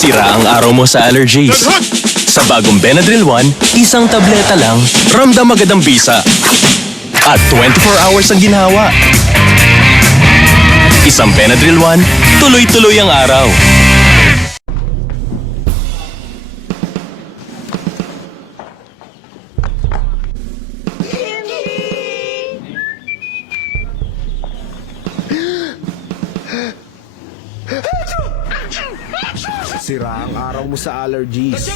Sira ang araw mo sa allergies. Sa bagong Benadryl One, isang tableta lang, ramdam agad ang bisa. At 24 hours ang ginhawa. Isang Benadryl One, tuloy-tuloy ang araw. Sira ang araw mo sa allergies.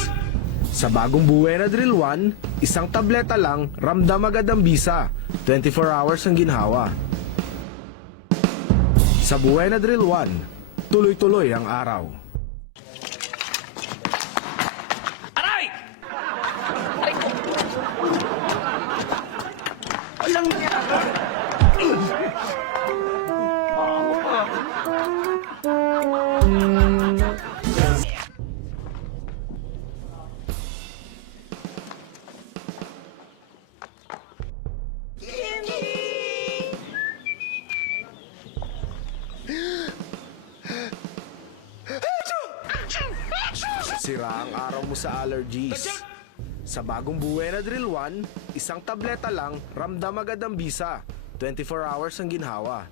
Sa bagong Benadryl One, isang tableta lang, ramdam agad ang bisa. 24 hours ang ginhawa. Sa Benadryl One, tuloy-tuloy ang araw. Aray! Alang... Sira ang araw mo sa allergies. Sa bagong Benadryl One, isang tableta lang, ramdam agad ang bisa. 24 hours ang ginhawa.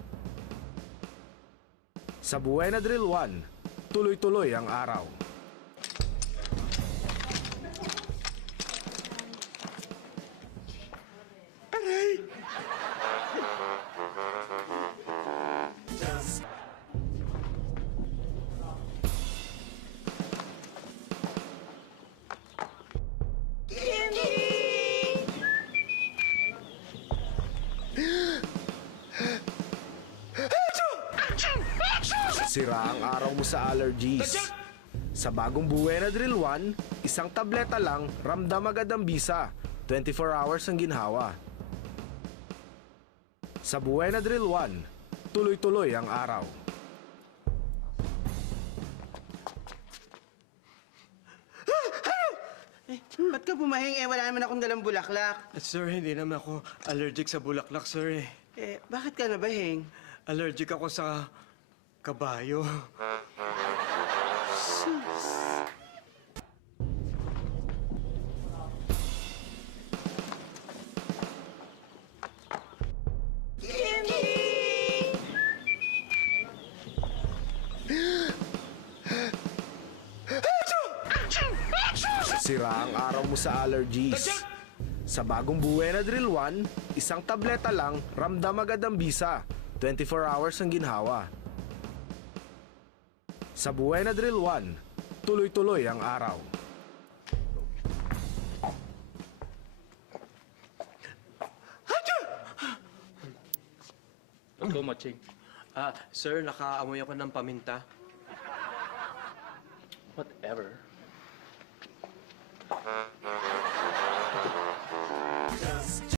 Sa Benadryl One, tuloy-tuloy ang araw. Sira ang araw mo sa allergies. Sa bagong Benadryl One, isang tableta lang, ramdam agad ang bisa. 24 hours ang ginhawa. Sa Benadryl One, tuloy-tuloy ang araw. Ba't ka pumahing? Wala naman akong dalang bulaklak. Sir, hindi naman ako allergic sa bulaklak, sir. Bakit ka nabahing? Allergic ako sa kabayo. Sira ang araw mo sa allergies. Sa bagong Benadryl One, isang tableta lang, ramdam agad ang bisa. 24 hours ang ginhawa. Sa Benadryl One, tuloy-tuloy ang araw. Go, Maching. Sir, nakaamoy ako ng paminta. Whatever.